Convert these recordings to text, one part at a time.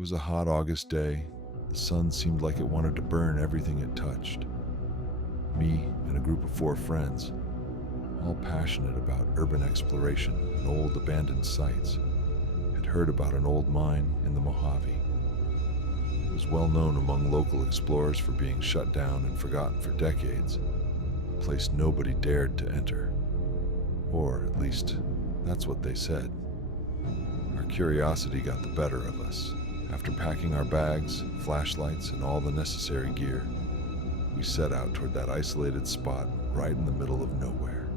was a hot August day. The sun seemed like it wanted to burn everything it touched. Me and a group of 4 friends, all passionate about urban exploration and old abandoned sites, had heard about an old mine in the Mojave. It was well known among local explorers for being shut down and forgotten for decades, a place nobody dared to enter. Or at least, that's what they said. Our curiosity got the better of us. After packing our bags, flashlights, and all the necessary gear, we set out toward that isolated spot right in the middle of nowhere.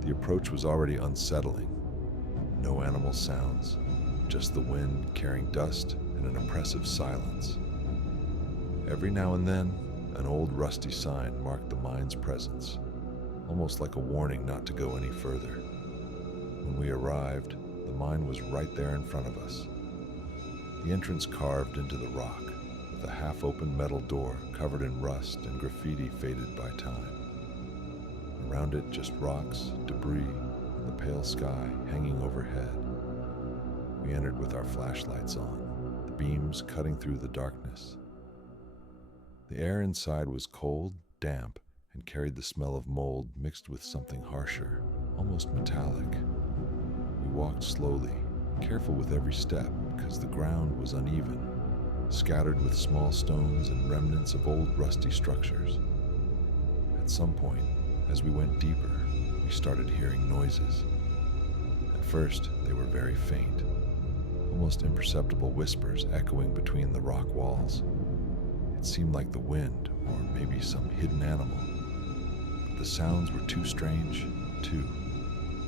The approach was already unsettling. No animal sounds, just the wind carrying dust and an oppressive silence. Every now and then, an old rusty sign marked the mine's presence, almost like a warning not to go any further. When we arrived, the mine was right there in front of us. The entrance carved into the rock, with a half-open metal door covered in rust and graffiti faded by time. Around it, just rocks, debris, and the pale sky hanging overhead. We entered with our flashlights on, the beams cutting through the darkness. The air inside was cold, damp, and carried the smell of mold mixed with something harsher, almost metallic. We walked slowly, careful with every step because the ground was uneven, scattered with small stones and remnants of old rusty structures. At some point, as we went deeper, we started hearing noises. At first, they were very faint, almost imperceptible whispers echoing between the rock walls. It seemed like the wind, or maybe some hidden animal. But the sounds were too strange, too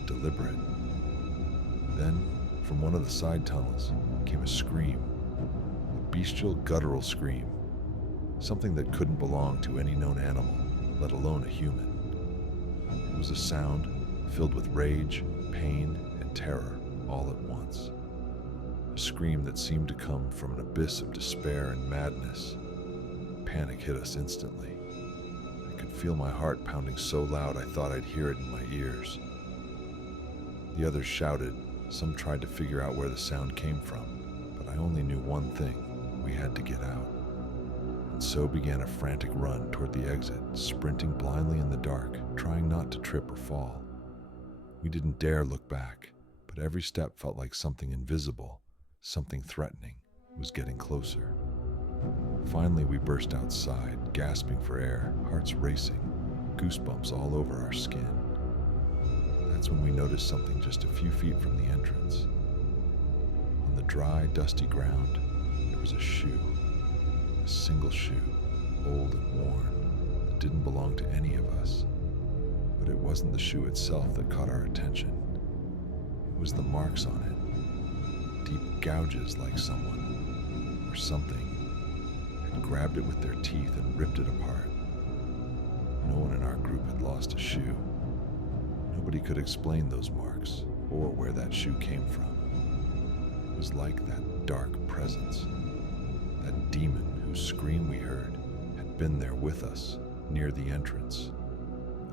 deliberate. Then, from one of the side tunnels, came a scream, a bestial, guttural scream, something that couldn't belong to any known animal, let alone a human. It was a sound filled with rage, pain, and terror all at once. A scream that seemed to come from an abyss of despair and madness. Panic hit us instantly. I could feel my heart pounding so loud I thought I'd hear it in my ears. The others shouted. Some tried to figure out where the sound came from, but I only knew one thing: we had to get out. And so began a frantic run toward the exit, sprinting blindly in the dark, trying not to trip or fall. We didn't dare look back, but every step felt like something invisible, something threatening, was getting closer. Finally, we burst outside, gasping for air, hearts racing, goosebumps all over our skin. That's when we noticed something just a few feet from the entrance. On the dry, dusty ground, there was a shoe. A single shoe, old and worn, that didn't belong to any of us. But it wasn't the shoe itself that caught our attention. It was the marks on it. Deep gouges like someone, or something, had grabbed it with their teeth and ripped it apart. No one in our group had lost a shoe. Nobody could explain those marks, or where that shoe came from. It was like that dark presence, that demon whose scream we heard had been there with us, near the entrance,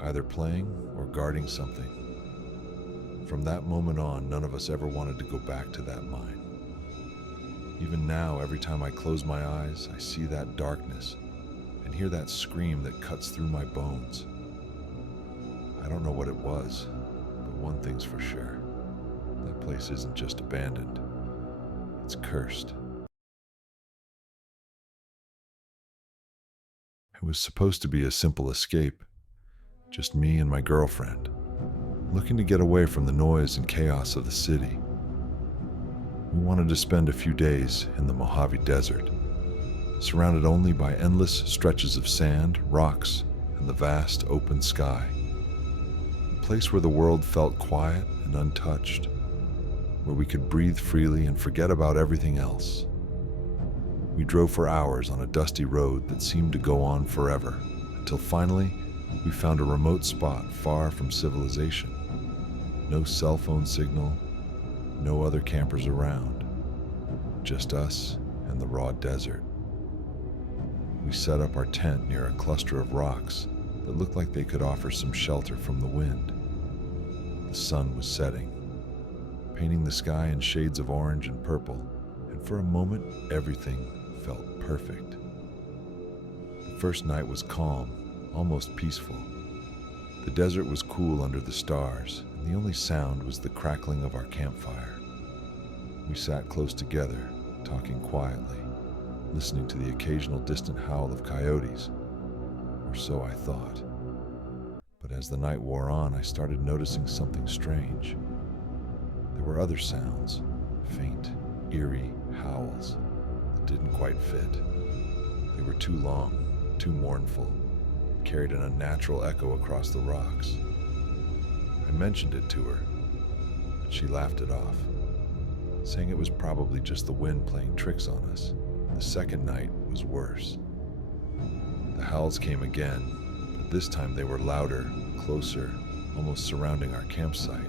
either playing or guarding something. From that moment on, none of us ever wanted to go back to that mine. Even now, every time I close my eyes, I see that darkness and hear that scream that cuts through my bones. I don't know what it was, but one thing's for sure. That place isn't just abandoned. It's cursed. It was supposed to be a simple escape. Just me and my girlfriend, looking to get away from the noise and chaos of the city. We wanted to spend a few days in the Mojave Desert, surrounded only by endless stretches of sand, rocks, and the vast open sky. A place where the world felt quiet and untouched, where we could breathe freely and forget about everything else. We drove for hours on a dusty road that seemed to go on forever, until finally we found a remote spot far from civilization. No cell phone signal, no other campers around, just us and the raw desert. We set up our tent near a cluster of rocks that looked like they could offer some shelter from the wind. The sun was setting, painting the sky in shades of orange and purple, and and for a moment, everything felt perfect. The first night was calm, almost peaceful. The desert was cool under the stars, and the only sound was the crackling of our campfire. We sat close together, talking quietly, listening to the occasional distant howl of coyotes, or so I thought. But as the night wore on, I started noticing something strange. There were other sounds, faint, eerie howls that didn't quite fit. They were too long, too mournful, carried an unnatural echo across the rocks. I mentioned it to her, but she laughed it off, saying it was probably just the wind playing tricks on us. The second night was worse. The howls came again, but this time they were louder, closer, almost surrounding our campsite.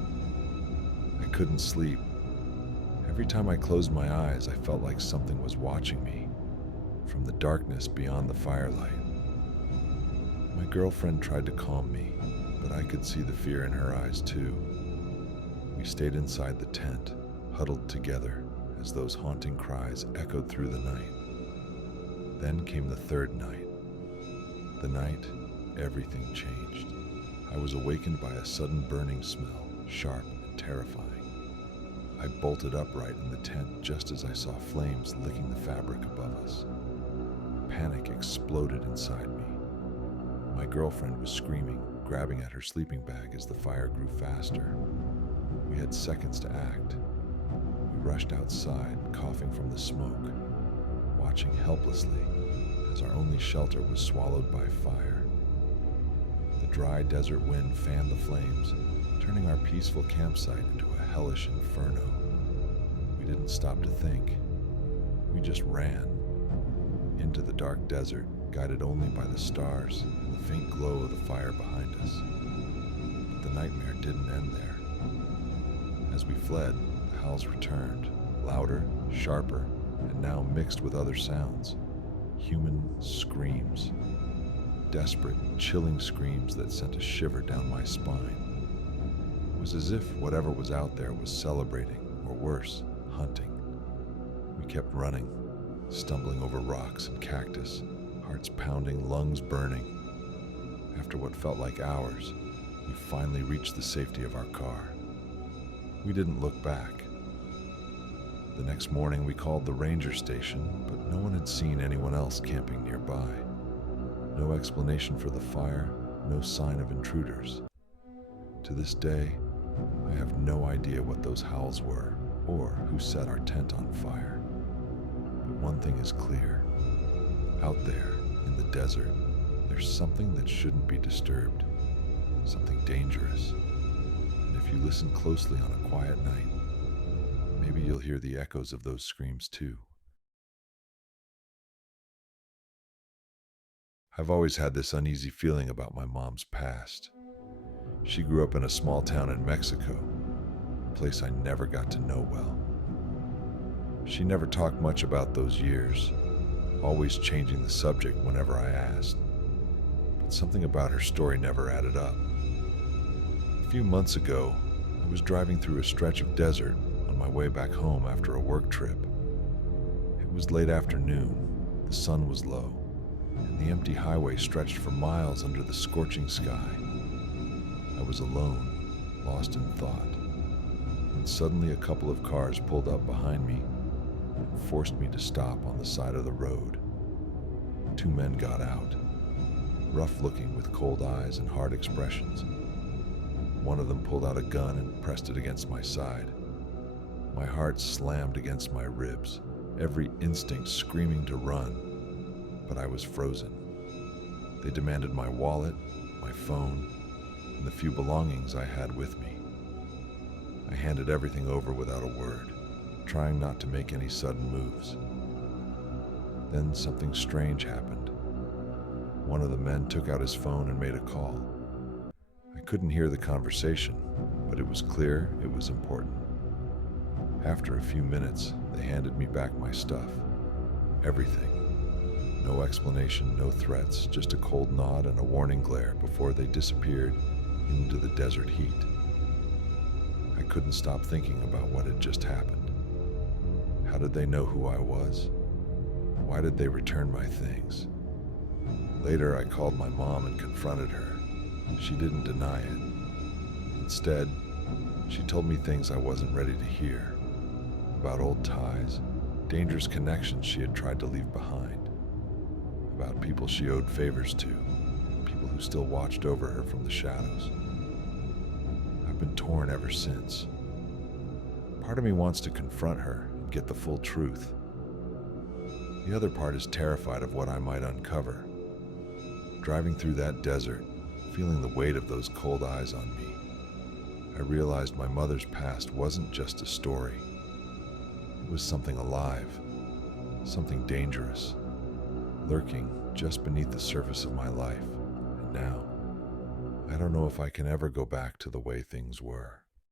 I couldn't sleep. Every time I closed my eyes, I felt like something was watching me from the darkness beyond the firelight. My girlfriend tried to calm me, but I could see the fear in her eyes too. We stayed inside the tent, huddled together as those haunting cries echoed through the night. Then came the third night. The night everything changed. I was awakened by a sudden burning smell, sharp and terrifying. I bolted upright in the tent just as I saw flames licking the fabric above us. Panic exploded inside me. My girlfriend was screaming, grabbing at her sleeping bag as the fire grew faster. We had seconds to act. We rushed outside, coughing from the smoke, watching helplessly as our only shelter was swallowed by fire. The dry desert wind fanned the flames, turning our peaceful campsite into a hellish inferno. We didn't stop to think. We just ran into the dark desert, guided only by the stars and the faint glow of the fire behind us. But the nightmare didn't end there. As we fled, the howls returned, louder, sharper, and now mixed with other sounds. Human screams. Desperate, chilling screams that sent a shiver down my spine. It was as if whatever was out there was celebrating, or worse, hunting. We kept running, stumbling over rocks and cactus, hearts pounding, lungs burning. After what felt like hours, we finally reached the safety of our car. We didn't look back. The next morning we called the ranger station, but no one had seen anyone else camping nearby. No explanation for the fire, no sign of intruders. To this day, I have no idea what those howls were, or who set our tent on fire. But one thing is clear. Out there, in the desert, there's something that shouldn't be disturbed. Something dangerous. And if you listen closely on a quiet night, maybe you'll hear the echoes of those screams too. I've always had this uneasy feeling about my mom's past. She grew up in a small town in Mexico, a place I never got to know well. She never talked much about those years, always changing the subject whenever I asked. But something about her story never added up. A few months ago, I was driving through a stretch of desert on my way back home after a work trip. It was late afternoon, the sun was low, and the empty highway stretched for miles under the scorching sky. I was alone, lost in thought, when suddenly a couple of cars pulled up behind me and forced me to stop on the side of the road. Two men got out, rough-looking with cold eyes and hard expressions. One of them pulled out a gun and pressed it against my side. My heart slammed against my ribs, every instinct screaming to run, but I was frozen. They demanded my wallet, my phone, and the few belongings I had with me. I handed everything over without a word, trying not to make any sudden moves. Then something strange happened. One of the men took out his phone and made a call. I couldn't hear the conversation, but it was clear it was important. After a few minutes, they handed me back my stuff. Everything. No explanation, no threats, just a cold nod and a warning glare before they disappeared into the desert heat. I couldn't stop thinking about what had just happened. How did they know who I was? Why did they return my things? Later, I called my mom and confronted her. She didn't deny it. Instead, she told me things I wasn't ready to hear, about old ties, dangerous connections she had tried to leave behind, about people she owed favors to, people who still watched over her from the shadows. I've been torn ever since. Part of me wants to confront her and get the full truth. The other part is terrified of what I might uncover. Driving through that desert, feeling the weight of those cold eyes on me, I realized my mother's past wasn't just a story. It was something alive, something dangerous, lurking just beneath the surface of my life. And now, I don't know if I can ever go back to the way things were.